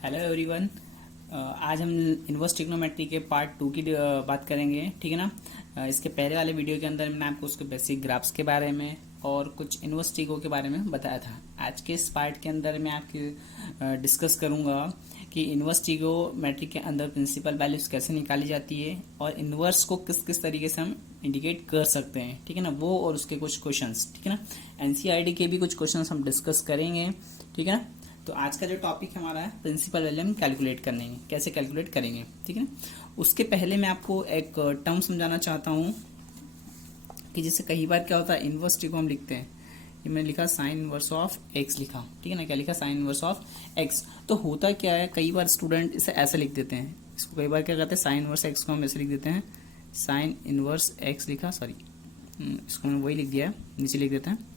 Hello everyone. आज हम inverse trigonometry के पार्ट 2 की बात करेंगे, ठीक है ना। इसके पहले वाले वीडियो के अंदर मैंने आपको उसके बेसिक ग्राफ्स के बारे में और कुछ इन्वर्स ट्रिगो के बारे में बताया था। आज के इस पार्ट के अंदर मैं आपके डिस्कस करूंगा कि इन्वर्स ट्रिगोमेट्री के अंदर प्रिंसिपल वैल्यूज कैसे निकाली जाती है और इन्वर्स को किस किस तरीके से हम इंडिकेट कर सकते हैं, ठीक है ना। वो और उसके कुछ क्वेश्चंस, ठीक है ना। एनसीईआरटी के भी कुछ क्वेश्चंस हम डिस्कस करेंगे, ठीक है ना। तो आज का जो टॉपिक हमारा है प्रिंसिपल वैल्यू हम कैलकुलेट करने हैं, कैसे कैलकुलेट करेंगे, ठीक है ना। उसके पहले मैं आपको एक टर्म समझाना चाहता हूँ कि जैसे कई बार क्या होता है इनवर्स टी को हम लिखते हैं। ये मैंने लिखा साइन इनवर्स ऑफ एक्स लिखा, ठीक है ना। क्या लिखा? Sine inverse of x. तो होता क्या है, कई बार स्टूडेंट इसे ऐसे लिख देते हैं। इसको कई बार क्या कहते हैं, साइन इनवर्स एक्स को हम ऐसे लिख देते हैं। साइन इनवर्स एक्स लिखा, सॉरी इसको मैंने वही लिख दिया है, नीचे लिख देते हैं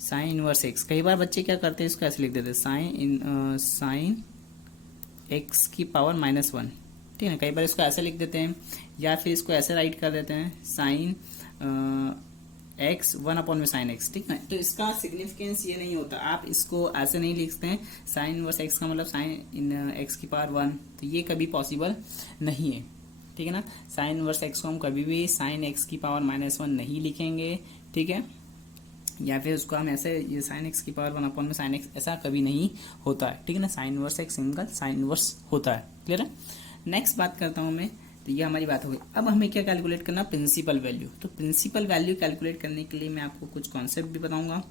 साइन इनवर्स एक्स। कई बार बच्चे क्या करते हैं, इसको ऐसे लिख देते हैं साइन एक्स की पावर -1, ठीक है ना। कई बार इसको ऐसे लिख देते हैं या फिर इसको ऐसे राइट कर देते हैं साइन एक्स 1 में साइन एक्स, ठीक है। तो इसका सिग्निफिकेंस ये नहीं होता, आप इसको ऐसे नहीं लिखते हैं साइन इनवर्स एक्स का मतलब साइन इन एक्स की पावर 1, तो ये कभी पॉसिबल नहीं है, ठीक है ना। साइन इनवर्स एक्स को हम कभी भी साइन एक्स की पावर -1 नहीं लिखेंगे, ठीक है। या फिर उसको हम ऐसे ये साइन एक्स की पावर 1 में साइन एक्स, ऐसा कभी नहीं होता है, ठीक है ना। साइन इनवर्स एक सिंगल साइन इनवर्स होता है, क्लियर है। नेक्स्ट बात करता हूँ मैं, तो ये हमारी बात हो गई। अब हमें क्या कैलकुलेट करना, प्रिंसिपल वैल्यू। तो प्रिंसिपल वैल्यू कैलकुलेट करने के लिए मैं आपको कुछ कॉन्सेप्ट भी बताऊंगा।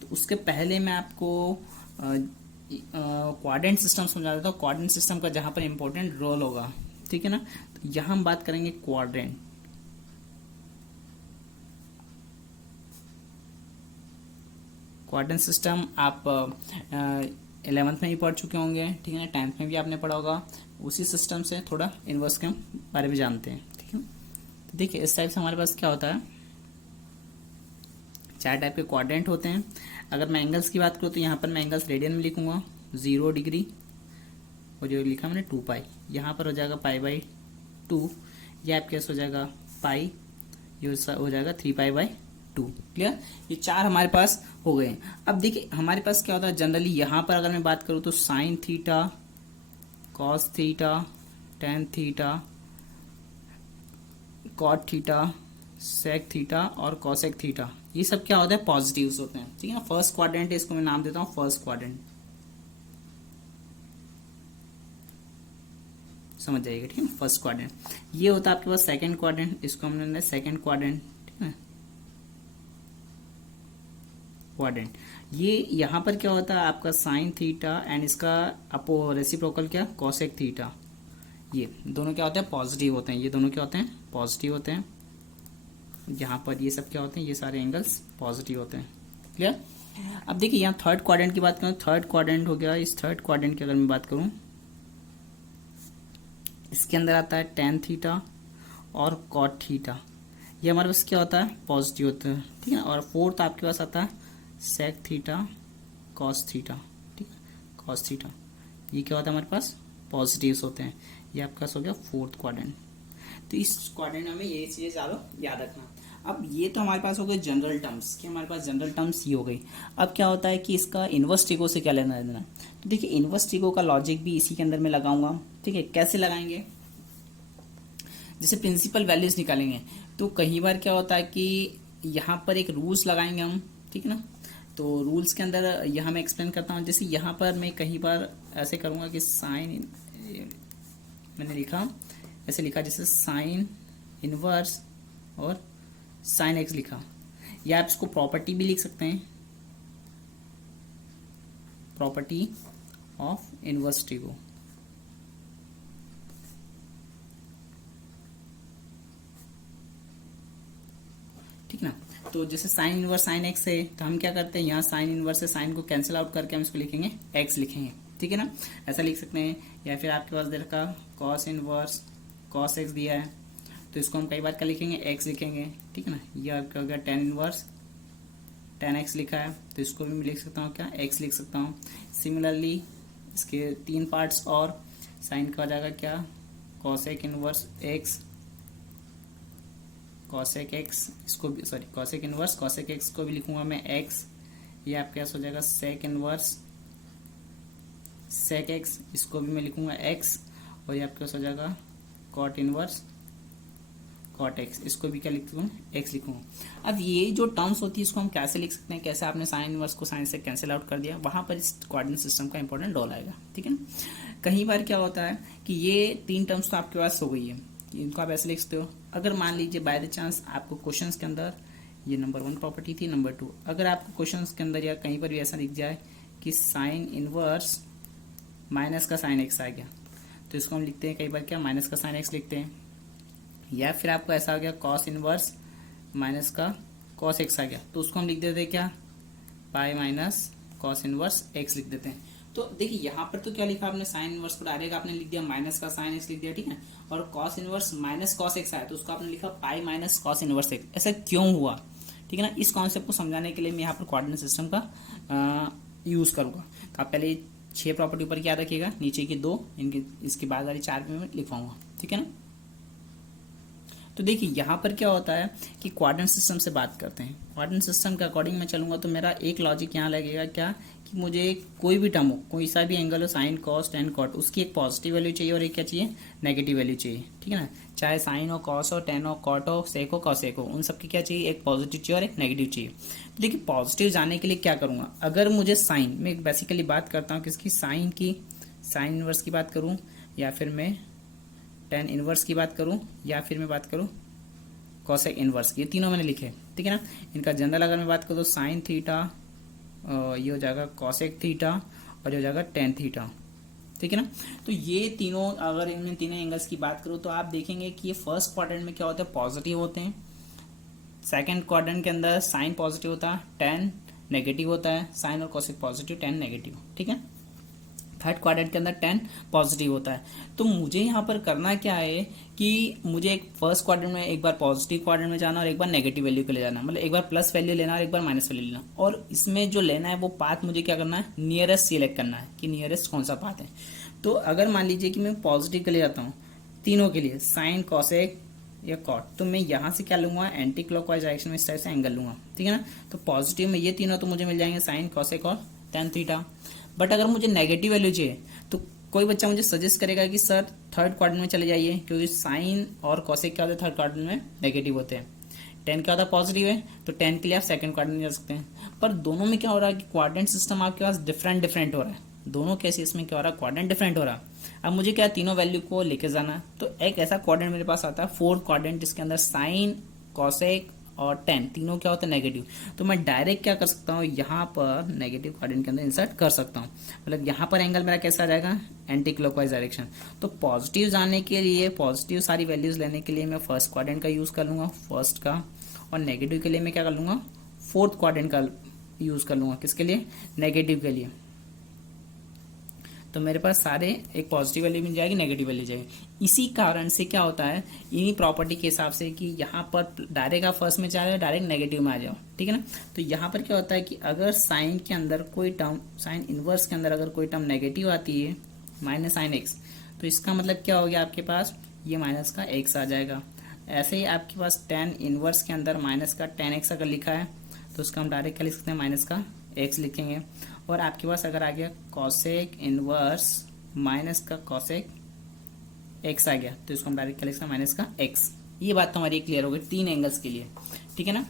तो उसके पहले मैं आपको क्वाड्रेंट सिस्टम समझा देता हूँ। क्वाड्रेंट सिस्टम का जहां पर इंपॉर्टेंट रोल होगा, ठीक है ना। तो यहाँ हम बात करेंगे क्वाड्रेंट। क्वाड्रेंट सिस्टम आप 11th में भी पढ़ चुके होंगे, ठीक है ना। 10th में भी आपने पढ़ा होगा। उसी सिस्टम से थोड़ा इन्वर्स के बारे में जानते हैं, ठीक है। तो देखिए इस टाइप से हमारे पास क्या होता है, 4 टाइप के क्वाड्रेंट होते हैं। अगर मैं एंगल्स की बात करूँ तो यहाँ पर मैं एंगल्स रेडियन में लिखूंगा 0 डिग्री, और जो लिखा मैंने 2 पाई, यहाँ पर हो जाएगा पाई/2, ये आपके पास हो जाएगा पाई, ये हो जाएगा 3 पाई/2, क्लियर। ये 4 हमारे पास हो गए। अब देखिए हमारे पास क्या होता है जनरली, यहाँ पर अगर मैं बात करूँ तो sine theta, cos theta, tan theta, cot theta, sec theta और कॉसेक थीटा, ये सब क्या होता है, पॉजिटिव्स होते हैं, ठीक है ना। फर्स्ट क्वाड्रेंट है, इसको मैं नाम देता हूँ फर्स्ट क्वाड्रेंट, समझ जाइएगा, ठीक है। फर्स्ट क्वाड्रेंट ये होता है आपके पास। सेकंड क्वाड्रेंट, इसको हमने सेकंड क्वाड्रेंट, ठीक है। क्वाड्रेंट ये यहाँ पर क्या होता है आपका साइन थीटा एंड इसका अपो रेसिप्रोकल क्या, कॉसेक थीटा। ये दोनों क्या होते हैं, पॉजिटिव होते हैं। ये दोनों क्या होते हैं, पॉजिटिव होते हैं। यहाँ पर ये सब क्या होते हैं, ये सारे एंगल्स पॉजिटिव होते हैं, क्लियर। अब देखिए यहाँ थर्ड क्वाड्रेंट की बात करूँ, थर्ड क्वाड्रेंट हो गया। इस थर्ड क्वाड्रेंट की अगर मैं बात करूँ, इसके अंदर आता है टेन थीटा और कॉट थीटा। ये हमारे पास क्या होता है, पॉजिटिव होता है, ठीक है। और फोर्थ आपके पास आता है सेक थीटा, कॉस थीटा, ठीक है, कॉस थीटा। ये क्या होता है हमारे पास, पॉजिटिव्स होते हैं। ये आपका हो गया फोर्थ क्वाड्रेंट। तो इस क्वाड्रेंट में ये चीजें ज़्यादा याद रखना। अब ये तो हमारे पास हो गए जनरल टर्म्स, कि हमारे पास जनरल टर्म्स ये हो गई। अब क्या होता है कि इसका इनवर्स ट्रिगो से क्या लेना देना। तो देखिए इनवर्स ट्रिगो का लॉजिक भी इसी के अंदर में लगाऊंगा, ठीक है। कैसे लगाएंगे, जैसे प्रिंसिपल वैल्यूज निकालेंगे तो कई बार क्या होता है कि यहाँ पर एक रूल्स लगाएंगे हम, ठीक है ना। तो रूल्स के अंदर यहाँ मैं एक्सप्लेन करता हूँ। जैसे यहाँ पर मैं कई बार ऐसे करूँगा कि साइन, मैंने लिखा ऐसे लिखा जैसे साइन इनवर्स और साइन एक्स लिखा, या आप इसको प्रॉपर्टी भी लिख सकते हैं, प्रॉपर्टी ऑफ इनवर्स ट्रिगो, ठीक ना। तो जैसे साइन इनवर्स साइन एक्स है, तो हम क्या करते हैं, यहाँ साइन इनवर्स से साइन को कैंसिल आउट करके हम इसको लिखेंगे एक्स लिखेंगे, ठीक है ना। ऐसा लिख सकते हैं। या फिर आपके पास दे रखा कॉस इनवर्स कॉस एक्स दिया है, तो इसको हम कई बार क्या लिखेंगे, एक्स लिखेंगे, ठीक है ना। ये आपका हो गया टेन इनवर्स टेन एक्स लिखा है, तो इसको भी मैं लिख सकता हूँ क्या, एक्स लिख सकता हूँ। सिमिलरली इसके 3 पार्ट्स और, साइन का हो जाएगा क्या, cosec inverse x, cosec x, इसको भी sorry cosec inverse cosec x को भी लिखूंगा मैं एक्स। ये आपके पास हो जाएगा सेक इनवर्स सेक एक्स, इसको भी मैं लिखूंगा एक्स, और ये आपके पास हो जाएगा कॉट इनवर्स कॉट एक्स, इसको भी क्या लिख दूँ, एक्स लिखूंगा। अब ये जो टर्म्स होती है इसको हम कैसे लिख सकते हैं, कैसे आपने साइन इनवर्स को साइन से कैंसिल आउट कर दिया, वहां पर इस कोऑर्डिनेट सिस्टम का इंपॉर्टेंट रोल आएगा, ठीक है ना। कई बार क्या होता है कि ये 3 टर्म्स तो आपके पास हो गई है, इनको आप ऐसे लिख सकते हो। अगर मान लीजिए बाय द चांस आपको क्वेश्चंस के अंदर ये नंबर 1 प्रॉपर्टी थी, नंबर 2 अगर आपको क्वेश्चंस के अंदर या कहीं पर भी ऐसा लिख जाए कि साइन इनवर्स माइनस का साइन एक्स आ गया, तो इसको हम लिखते हैं कई बार क्या, माइनस का साइन एक्स लिखते हैं। या फिर आपको ऐसा आ गया कॉस इनवर्स माइनस का कॉस एक्स आ गया, तो उसको हम लिख देते हैं क्या, pi minus cos inverse x लिख देते हैं। तो देखिए यहाँ पर तो क्या लिखा आपने, साइन इनवर्स को डायरेक्ट आपने लिख दिया, माइनस का साइन एक्स लिख दिया, ठीक है। और cos inverse minus cos x आया तो उसको आपने लिखा pi minus cos inverse x. ऐसा क्यों हुआ, ठीक है ना। इस कॉन्सेप्ट को समझाने के लिए मैं यहाँ पर कोऑर्डिनेट सिस्टम का यूज करूंगा। तो आप पहले 6 प्रॉपर्टी ऊपर की याद रखिएगा, नीचे की 2, इनकी इसके बाद वाली 4 में मैं लिखवाऊंगा, ठीक है ना। तो देखिए यहाँ पर क्या होता है कि कोऑर्डिनेट सिस्टम से बात करते हैं। कोऑर्डिनेट सिस्टम के अकॉर्डिंग मैं चलूंगा तो मेरा एक लॉजिक यहाँ लगेगा क्या, कि मुझे कोई भी टर्म हो, कोई सा भी एंगल हो, साइन कॉस टेन कॉट, उसकी एक पॉजिटिव वैल्यू चाहिए और एक क्या चाहिए, नेगेटिव वैल्यू चाहिए, ठीक है ना। चाहे साइन हो, कॉस हो, टेन हो, कॉट हो, सेक हो, कॉसेक हो, उन सबकी क्या चाहिए, एक पॉजिटिव चाहिए और एक नेगेटिव चाहिए। तो देखिए पॉजिटिव जाने के लिए क्या करूंगा, अगर मुझे साइन, मैं बेसिकली बात करता हूँ किसकी, साइन की, साइन इनवर्स की बात करूँ, या फिर मैं टेन इनवर्स की बात करूँ, या फिर मैं बात करूँ कॉसेक इनवर्स की, ये तीनों मैंने लिखे, ठीक है ना। इनका जनरल अगर मैं बात करूँ तो साइन थीटा, ये हो जाएगा कॉसेक थीटा, और ये हो जाएगा टेन थीटा, ठीक है ना। तो ये तीनों, अगर इन तीनों एंगल्स की बात करूँ तो आप देखेंगे कि ये फर्स्ट क्वाड्रेंट में क्या होता है, पॉजिटिव होते हैं। सेकंड क्वाड्रेंट के अंदर साइन पॉजिटिव होता है, टेन नेगेटिव होता है, साइन और कॉसेक पॉजिटिव, टेन नेगेटिव, ठीक है। थर्ड क्वाड्रेंट के अंदर 10 पॉजिटिव होता है। तो मुझे यहाँ पर करना क्या है कि मुझे एक फर्स्ट क्वाड्रेंट में एक बार पॉजिटिव क्वाड्रेंट में जाना और एक बार नेगेटिव वैल्यू के ले जाना, मतलब एक बार प्लस वैल्यू लेना और एक बार माइनस वैल्यू लेना। और इसमें जो लेना है वो पाथ मुझे क्या करना है, नियरेस्ट सिलेक्ट करना है कि नियरेस्ट कौन सा पाथ है। तो अगर मान लीजिए कि मैं पॉजिटिव के लिए जाता हूँ तीनों के लिए, साइन कॉसेक या कॉट, तो मैं यहाँ से क्या लूंगा, एंटी क्लॉकवाइज डायरेक्शन में इस तरह से एंगल लूंगा, ठीक है ना। तो पॉजिटिव में ये तीनों तो मुझे मिल जाएंगे, साइन कॉसेक और टेन थीटा। बट अगर मुझे नेगेटिव वैल्यू चाहिए तो कोई बच्चा मुझे सजेस्ट करेगा कि सर थर्ड क्वाड्रेंट में चले जाइए, क्योंकि साइन और कॉसेक क्या होता है, थर्ड क्वाड्रेंट में नेगेटिव होते हैं। टेन क्या होता है, पॉजिटिव है, तो टेन के लिए आप सेकंड क्वाड्रेंट में जा सकते हैं। पर दोनों में क्या हो रहा है कि क्वाड्रेंट सिस्टम आपके पास डिफरेंट हो रहा है, दोनों केसेस में क्या हो रहा है, क्वाड्रेंट डिफरेंट हो रहा है। अब मुझे क्या, तीनों वैल्यू को लेके जाना है। तो एक ऐसा क्वाड्रेंट मेरे पास आता है, फोर्थ क्वाड्रेंट, जिसके अंदर साइन कॉसेक और टेन तीनों क्या होता है, नेगेटिव। तो मैं डायरेक्ट क्या कर सकता हूँ, यहाँ पर नेगेटिव क्वाड्रेंट के अंदर इंसर्ट कर सकता हूँ। मतलब यहाँ पर एंगल मेरा कैसा आ जाएगा, एंटी क्लॉकवाइज डायरेक्शन। तो पॉजिटिव जाने के लिए, पॉजिटिव सारी वैल्यूज लेने के लिए मैं फर्स्ट क्वाड्रेंट का यूज कर लूंगा, फर्स्ट का, और नेगेटिव के लिए मैं क्या कर लूंगा, फोर्थ क्वाड्रेंट का यूज कर लूंगा। किसके लिए, नेगेटिव के लिए। तो मेरे पास सारे एक पॉजिटिव वैल्यू मिल जाएगी, नेगेटिव वैल्यू जाएगी। इसी कारण से क्या होता है, इन्हीं प्रॉपर्टी के हिसाब से कि यहाँ पर डायरेक्ट आप फर्स्ट में चले जाओ, डायरेक्ट नेगेटिव में आ जाओ, ठीक है ना। तो यहाँ पर क्या होता है कि अगर साइन के अंदर कोई टर्म, साइन इनवर्स के अंदर अगर कोई टर्म नेगेटिव आती है, माइनस साइन एक्स, तो इसका मतलब क्या हो गया, आपके पास ये माइनस का एक्स आ जाएगा। ऐसे ही आपके पास टेन इनवर्स के अंदर माइनस का टेन एक्स अगर लिखा है तो उसका हम डायरेक्ट क्या लिख सकते हैं, माइनस का एक्स लिखेंगे। और आपके पास अगर आ गया कॉसेक इनवर्स माइनस का कॉसेक एक्स आ गया, तो इसको हम डायरेक्ट क्या लिख सकते हैं, माइनस का एक्स। ये बात तो हमारी क्लियर हो गई 3 एंगल्स के लिए, ठीक है ना।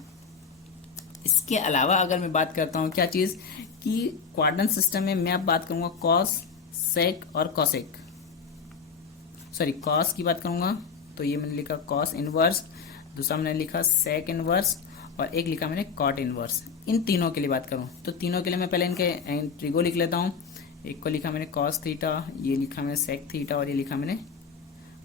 इसके अलावा अगर मैं बात करता हूँ क्या चीज, कि क्वाड्रेंट सिस्टम में मैं अब बात करूंगा कॉस, सेक और कॉसेक, सॉरी कॉस की बात करूंगा, तो ये मैंने लिखा कॉस इनवर्स, दूसरा मैंने लिखा सेक इनवर्स, और एक लिखा मैंने कॉट इनवर्स। इन तीनों के लिए बात करूं तो तीनों के लिए मैं पहले इनके ट्रिगो लिख लेता हूं। एक को लिखा मैंने कॉस थीटा, ये लिखा मैंने सेक थीटा, और ये लिखा मैंने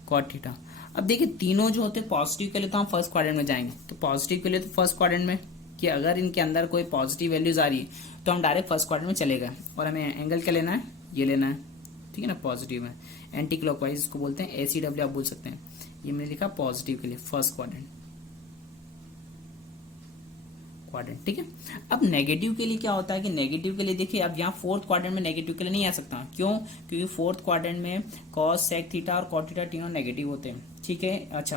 कॉट थीटा। अब देखिए तीनों जो होते हैं पॉजिटिव के लिए तो हम फर्स्ट क्वाड्रेंट में जाएंगे, तो पॉजिटिव के लिए तो फर्स्ट क्वाड्रेंट में, कि अगर इनके अंदर कोई पॉजिटिव वैल्यूज आ रही है तो हम डायरेक्ट फर्स्ट क्वाड्रेंट में चले गए। और हमें एंगल क्या लेना है, ये लेना है, ठीक है ना, पॉजिटिव में, एंटी क्लॉकवाइज इसको बोलते हैं, ACW आप बोल सकते हैं। ये मैंने लिखा पॉजिटिव के लिए फर्स्ट क्वाड्रेंट, ठीक है। अब नेगेटिव के लिए क्या होता है कि नेगेटिव के लिए देखिए, अब यहाँ फोर्थ क्वाड्रेंट में नेगेटिव के लिए नहीं आ सकता, क्यों, क्योंकि फोर्थ क्वाड्रेंट में कॉस सेक थीटा और कॉट थीटा तीनों नेगेटिव होते हैं, ठीक है। अच्छा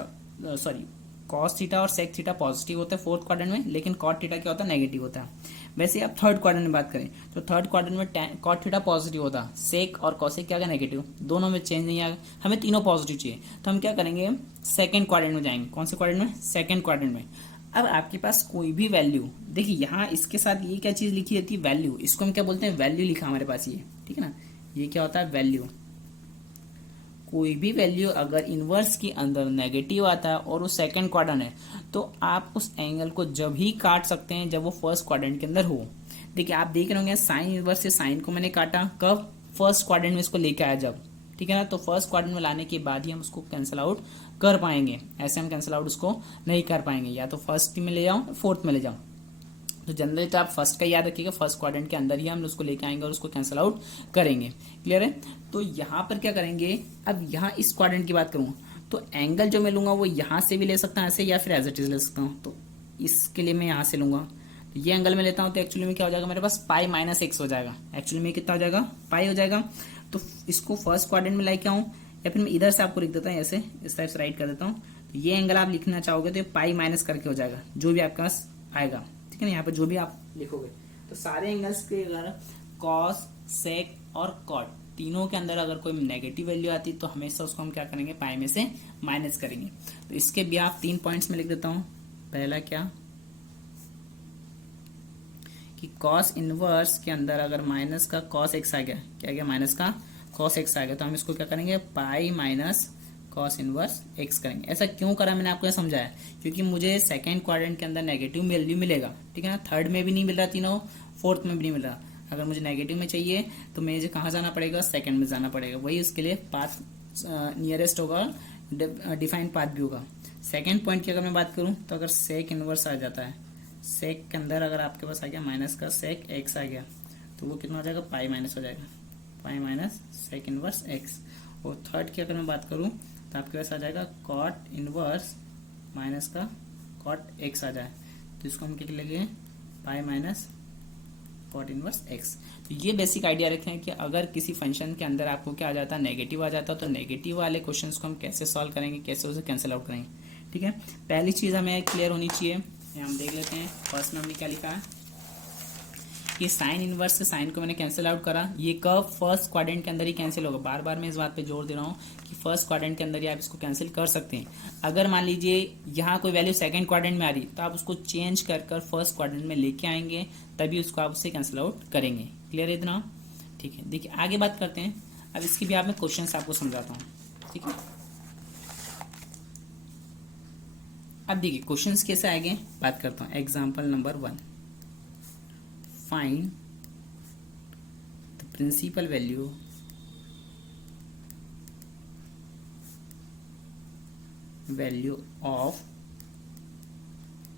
सॉरी, कॉस थीटा और सेक थीटा पॉजिटिव होते हैं फोर्थ क्वाड्रेंट में, लेकिन कॉट थीटा क्या होता है, नेगेटिव होता है। वैसे आप थर्ड क्वाड्रेंट में बात करें तो थर्ड क्वाड्रेंट में कॉट थीटा पॉजिटिव होता, सेक और कॉसेक क्या नेगेटिव, दोनों में चेंज नहीं आएगा, हमें तीनों पॉजिटिव चाहिए। तो हम क्या करेंगे, सेकंड क्वाड्रेंट में जाएंगे। कौन से क्वाड्रेंट में, सेकंड क्वाड्रेंट में। अब आपके पास कोई भी वैल्यू, देखिए यहाँ इसके साथ ये क्या चीज लिखी रहती है, वैल्यू, इसको हम क्या बोलते हैं, वैल्यू लिखा हमारे पास ये, ठीक है ना, ये क्या होता है, वैल्यू। कोई भी वैल्यू अगर इनवर्स के अंदर नेगेटिव आता है और वो सेकंड क्वाड्रेंट है, तो आप उस एंगल को जब ही काट सकते हैं जब वो फर्स्ट क्वाड्रेंट के अंदर हो। देखिए आप देख रहे होंगे साइन इनवर्स से साइन को मैंने काटा कब, फर्स्ट क्वाड्रेंट में इसको लेके आया जब, ठीक है ना, तो फर्स्ट क्वाड्रेंट में लाने के बाद ही हम उसको कैंसिल आउट कर पाएंगे, ऐसे हम कैंसिल आउट उसको नहीं कर पाएंगे, या तो फर्स्ट में ले जाओ फोर्थ में ले जाओ। तो जनरली तो आप फर्स्ट का याद रखिएगा, फर्स्ट क्वाड्रेंट के अंदर ही हम उसको लेके आएंगे और उसको कैंसिल आउट करेंगे। क्लियर है। तो यहाँ पर क्या करेंगे, अब यहाँ इस क्वाड्रेंट की बात करूँ तो एंगल जो मैं लूंगा वो यहाँ से भी ले सकता हूँ ऐसे, या फिर एज इट इज ले सकता हूँ। तो इसके लिए मैं यहाँ से लूंगा, तो ये एंगल में लेता हूँ, तो एक्चुअली में क्या हो जाएगा मेरे पास, पाई माइनस एक्स हो जाएगा। एक्चुअली में कितना हो जाएगा, पाई हो जाएगा। तो इसको फर्स्ट क्वाड्रेंट में लेके आऊँ, या फिर मैं इधर से आपको लिख देता हूँ ऐसे, इस टाइप से राइट कर देता हूँ। तो ये एंगल आप लिखना चाहोगे तो ये पाई माइनस करके हो जाएगा, जो भी आपके पास आएगा, ठीक है ना, यहाँ पे जो भी आप लिखोगे। तो सारे एंगल्स के अगर कॉस, सेक और कॉट तीनों के अंदर अगर कोई नेगेटिव वैल्यू आती तो हमेशा उसको हम क्या करेंगे, पाई में से माइनस करेंगे। तो इसके भी आप 3 पॉइंट्स में लिख देता हूं। पहला क्या कि कॉस इनवर्स के अंदर अगर माइनस का कॉस एक्स आ गया, क्या गया, माइनस का कॉस एक्स आ गया, तो हम इसको क्या करेंगे, pi minus cos inverse x करेंगे। ऐसा क्यों करा मैंने आपको समझाया, क्योंकि मुझे सेकंड क्वाड्रेंट के अंदर नेगेटिव वैल्यू मिलेगा, ठीक है ना, थर्ड में भी नहीं मिल रहा तीनों, फोर्थ में भी नहीं मिल रहा। अगर मुझे नेगेटिव में चाहिए तो मुझे कहाँ जाना पड़ेगा, सेकंड में जाना पड़ेगा, वही उसके लिए पाथ नियरेस्ट होगा, डिफाइंड पाथ भी होगा। सेकंड पॉइंट की अगर मैं बात करूं तो अगर सेक इनवर्स आ जाता है, सेक के अंदर अगर आपके पास आ गया माइनस का सेक एक्स आ गया, तो वो कितना हो जाएगा, पाई माइनस हो जाएगा, pi minus sec inverse x. और थर्ड की अगर मैं बात करूं तो आपके पास आ जाएगा कॉट इनवर्स माइनस का कॉट एक्स आ जाए, तो इसको हम क्या लिखेंगे, pi minus cot inverse x. तो ये बेसिक आइडिया रखें कि अगर किसी फंक्शन के अंदर आपको क्या आ जाता है, नेगेटिव आ जाता है, तो नेगेटिव वाले क्वेश्चंस को हम कैसे सॉल्व करेंगे, कैसे उसे कैंसिल आउट करेंगे, ठीक है। पहली चीज हमें क्लियर होनी चाहिए, हम देख लेते हैं फर्स्ट में हमने क्या लिखा है कि साइन इनवर्स से साइन को मैंने कैंसिल आउट करा, ये कर्व फर्स्ट क्वाड्रेंट के अंदर ही कैंसिल होगा। बार बार मैं इस बात पे जोर दे रहा हूँ कि फर्स्ट क्वाड्रेंट के अंदर ही आप इसको कैंसिल कर सकते हैं। अगर मान लीजिए यहाँ कोई वैल्यू सेकंड क्वाड्रेंट में आ रही तो आप उसको चेंज कर फर्स्ट क्वाड्रेंट में लेके आएंगे, तभी उसको आप उससे कैंसिल आउट करेंगे। क्लियर है इतना, ठीक है। देखिए आगे बात करते हैं, अब इसकी भी आप मैं क्वेश्चन आपको समझाता हूँ, ठीक है। अब देखिए क्वेश्चंस कैसे आएंगे बात करता हूँ। Example number 1, find the principal value of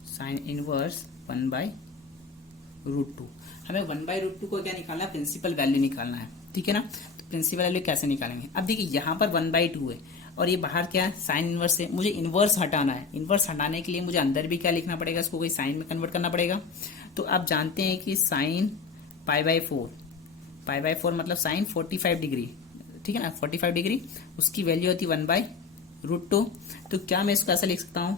sine inverse 1/√2। हमें 1/√2 को क्या निकालना है, प्रिंसिपल वैल्यू निकालना है, ठीक है ना। तो प्रिंसिपल वैल्यू कैसे निकालेंगे, अब देखिए यहाँ पर 1/2 है और ये बाहर क्या है, साइन इनवर्स है, मुझे इनवर्स हटाना है। इनवर्स हटाने के लिए मुझे अंदर भी क्या लिखना पड़ेगा, इसको कोई साइन में कन्वर्ट करना पड़ेगा। तो आप जानते हैं कि साइन पाई/4 मतलब साइन 45 डिग्री, ठीक है ना, 45 डिग्री उसकी वैल्यू होती है 1/√2। तो क्या मैं इसको ऐसा लिख सकता हूँ,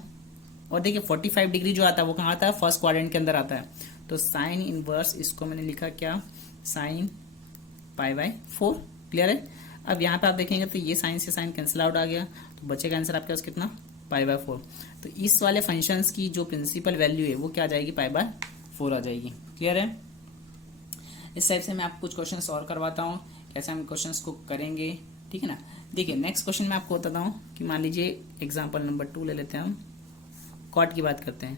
और देखिए 45 डिग्री जो आता है वो कहाँ आता है, फर्स्ट क्वाड्रेंट के अंदर आता है। तो साइन इनवर्स इसको मैंने लिखा क्या, साइन पाई/4। क्लियर है। अब यहाँ पे आप देखेंगे तो ये साइन से साइन कैंसिल आउट आ गया, तो बचेगा आंसर आपके पास कितना, पाई/4। तो इस वाले फंक्शंस की जो प्रिंसिपल वैल्यू है वो क्या आ जाएगी, पाई/4 आ जाएगी। क्लियर है। इस टाइप से मैं आपको कुछ क्वेश्चन और करवाता हूँ, कैसे हम क्वेश्चन को करेंगे, ठीक है ना। देखिए नेक्स्ट क्वेश्चन मैं आपको बताता हूँ कि मान लीजिए एग्जाम्पल नंबर 2 ले लेते हैं हम, कॉट की बात करते हैं।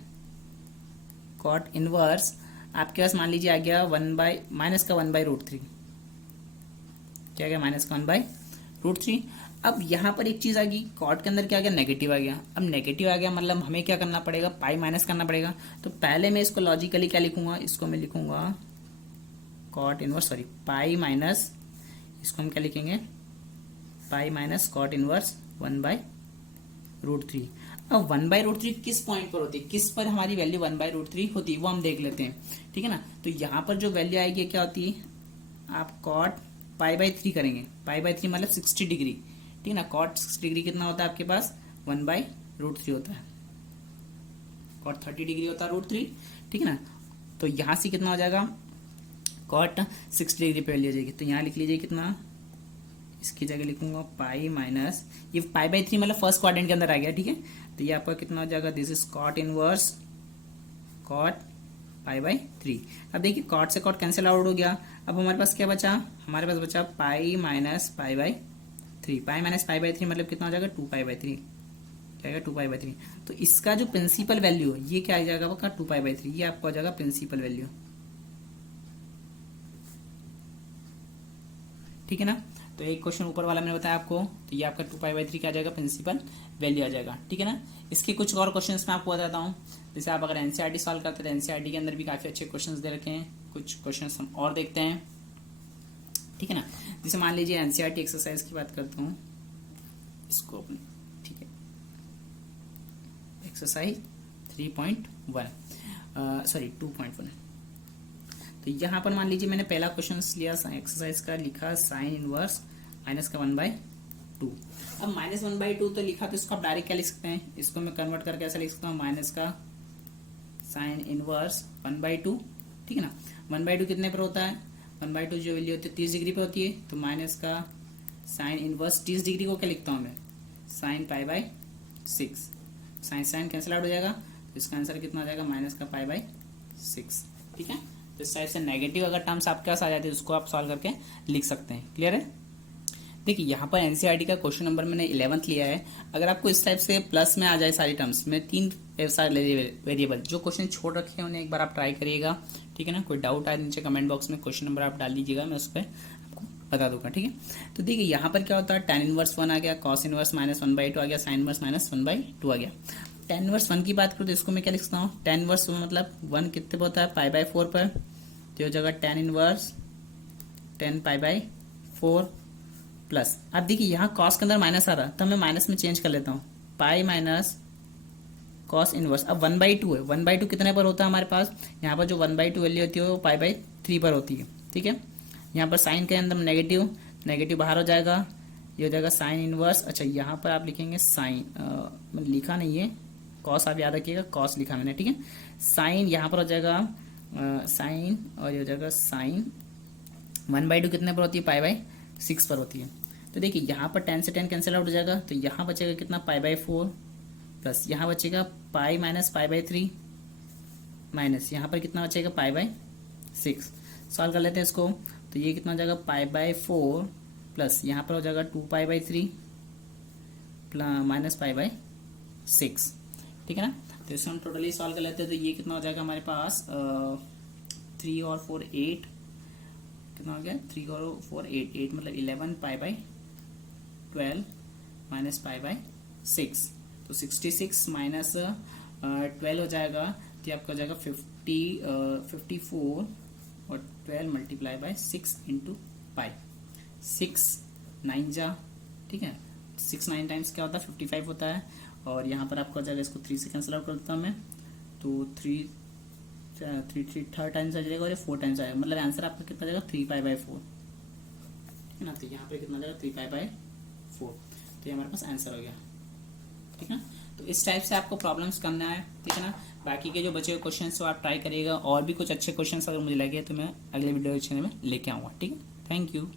कॉट इनवर्स आपके पास मान लीजिए आ गया माइनस का 1/√3, क्या गया, माइनस का 1/√3। अब यहाँ पर एक चीज आ गई, कॉट के अंदर क्या आ गया, नेगेटिव आ गया। अब नेगेटिव आ गया मतलब हमें क्या करना पड़ेगा, पाई माइनस करना पड़ेगा। तो पहले मैं इसको लॉजिकली क्या लिखूंगा, इसको मैं लिखूंगा cot inverse, sorry pi minus, इसको हम क्या लिखेंगे, पाई माइनस कॉट इनवर्स 1/√3। अब 1/√3 किस पॉइंट पर होती है, किस पर हमारी वैल्यू 1/√3 होती है, वो हम देख लेते हैं, ठीक है ना। तो यहाँ पर जो वैल्यू आएगी क्या होती है, आप कॉट पाई/3 करेंगे, पाई/3 मतलब 60 डिग्री, ठीक है ना। कॉट 60 डिग्री कितना होता है आपके पास, 1/√3 होता है। कॉट 30 डिग्री होता है √3, ठीक है ना। तो यहाँ से कितना हो जाएगा, कॉट 60 डिग्री पे वैल्यू आ जाएगी। तो यहाँ लिख लीजिए कितना, इसकी जगह लिखूंगा पाई माइनस, ये पाई बाई 3 मतलब फर्स्ट क्वाड्रेंट के अंदर आ गया, ठीक है। तो ये आपका कितना हो जाएगा, this is cot inverse cot pi by 3। अब देखिए कॉट से कॉट कैंसिल आउट हो गया। अब हमारे पास क्या बचा, हमारे पास बचा pi minus pi by 3। Pi minus pi by 3 मतलब कितना हो जाएगा, 2 पाई बाई 3, क्या आएगा 2 पाई बाई 3। तो इसका जो प्रिंसिपल वैल्यू है ये क्या आ जाएगा आपका 2 पाई बाई 3, ये आपका हो जाएगा प्रिंसिपल वैल्यू, ठीक है ना। तो एक क्वेश्चन ऊपर वाला मैंने बताया आपको, तो ये आपका 2 पाई बाई 3 क्या आ जाएगा, प्रिंसिपल वैल्यू आ जाएगा, ठीक है ना। इसके कुछ और क्वेश्चंस मैं आपको बताता हूँ। जैसे आप अगर एनसीईआरटी सॉल्व करते हैं तो एनसीईआरटी के अंदर भी काफी अच्छे क्वेश्चंस दे रखे हैं। कुछ क्वेश्चंस हम और देखते हैं, ठीक है ना। जैसे मान लीजिए एनसीईआरटी एक्सरसाइज की बात करता हूँ, इसको अपने, ठीक है, एक्सरसाइज 3.1 सॉरी 2.1। तो यहाँ पर मान लीजिए मैंने पहला क्वेश्चन लिया एक्सरसाइज का, लिखा साइन इनवर्स माइनस का 1/2। अब -1/2 तो लिखा, तो इसको आप डायरेक्ट क्या लिख सकते हैं, इसको मैं कन्वर्ट करके ऐसा लिख सकता हूँ, माइनस का साइन इनवर्स 1/2, ठीक है ना। 1/2 कितने पर होता है, 1/2 जो वैल्यू होती है 30 डिग्री पर होती है। तो माइनस का साइन इनवर्स 30 डिग्री को क्या लिखता हूँ मैं, sine pi by 6। Sine sine cancel out हो जाएगा, तो इसका आंसर कितना आ जाएगा, माइनस का पाई बाई 6, ठीक है। तो इस टाइप से नेगेटिव अगर टर्म्स आपके पास आ जाते हैं उसको आप सॉल्व करके लिख सकते हैं। क्लियर है। देखिए यहाँ पर एनसीईआरटी का क्वेश्चन नंबर मैंने 11th लिया है। अगर आपको इस टाइप से प्लस में आ जाए सारी टर्म्स में, 3 सारे वेरिएबल जो क्वेश्चन छोड़ रखे हैं उन्हें एक बार आप ट्राई करिएगा, ठीक है ना। कोई डाउट आए नीचे कमेंट बॉक्स में क्वेश्चन नंबर आप डाल दीजिएगा, मैं उस पर आपको बता दूंगा, ठीक है। तो देखिए यहाँ पर क्या होता है, tan इनवर्स 1 आ गया, cos इनवर्स -1/2 आ गया, sin इनवर्स -1/2 आ गया। tan इनवर्स 1 की बात करूँ तो इसको मैं क्या लिख सकता हूँ, tan इनवर्स मतलब 1 कितने पर होता है, पाई बाई 4 पर। तो जगह tan inverse 10 pi by 4 plus. अब देखिए यहाँ cos के अंदर माइनस आ रहा है, तो मैं माइनस में चेंज कर लेता हूँ, पाई माइनस cos इनवर्स। अब 1/2 है, 1/2 कितने पर होता है हमारे पास, यहाँ पर जो 1/2 वैल्यू होती है वो पाई बाई 3 पर होती है, ठीक है। यहाँ पर साइन के अंदर नेगेटिव, नेगेटिव बाहर हो जाएगा, ये हो जाएगा साइन इनवर्स। अच्छा यहाँ पर आप लिखेंगे साइन, मैंने लिखा नहीं है, कॉस आप याद रखिएगा, कॉस लिखा मैंने, ठीक है। साइन यहाँ पर हो जाएगा साइन, और ये हो जाएगा साइन 1/2 कितने पर होती है, पाई बाई 6 पर होती है। तो देखिए यहाँ पर 10 से 10 कैंसिल आउट हो जाएगा, तो यहाँ बचेगा कितना, पाई बाई 4 प्लस यहाँ बचेगा pi minus pi by 3 minus यहाँ पर कितना बचेगा, पाई बाई 6। सॉल्व कर लेते हैं इसको, तो ये कितना हो जाएगा, पाई बाई 4 प्लस यहाँ पर हो जाएगा 2 पाई बाई 3 माइनस पाई बाई 6, ठीक है ना। तो इसको हम टोटली सॉल्व कर लेते हैं, तो ये कितना हो जाएगा हमारे पास 3 और 4 8, कितना हो गया 3 और 4 8, 8 मतलब 11 pi by 12 minus pi by 6। तो 66 माइनस 12 हो जाएगा, तो आपका हो जाएगा 54 और 12 मल्टीप्लाई बाई 6 इंटू पाई, 6 9 जा, ठीक है। 6 9 टाइम्स क्या होता है, 55 होता है। और यहाँ पर आपका हो जाएगा, इसको 3 से कैंसिल आउट कर देता हूँ मैं, तो 3 थर्ड टाइम्स आ जाएगा और ये 4 टाइम्स आएगा, मतलब आंसर आपका कितना जाएगा, 3 पाई बाई 4, ठीक है ना। तो यहाँ पे कितना जाएगा, 3 पाई बाई 4, तो ये हमारे पास आंसर हो गया, ठीक है। तो इस टाइप से आपको प्रॉब्लम्स करना है, ठीक है ना। बाकी के जो बचे हुए क्वेश्चन वो आप ट्राई करिएगा, और भी कुछ अच्छे क्वेश्चन अगर मुझे लगे तो मैं अगले वीडियो चैनल में लेके आऊँगा, ठीक है। Thank you.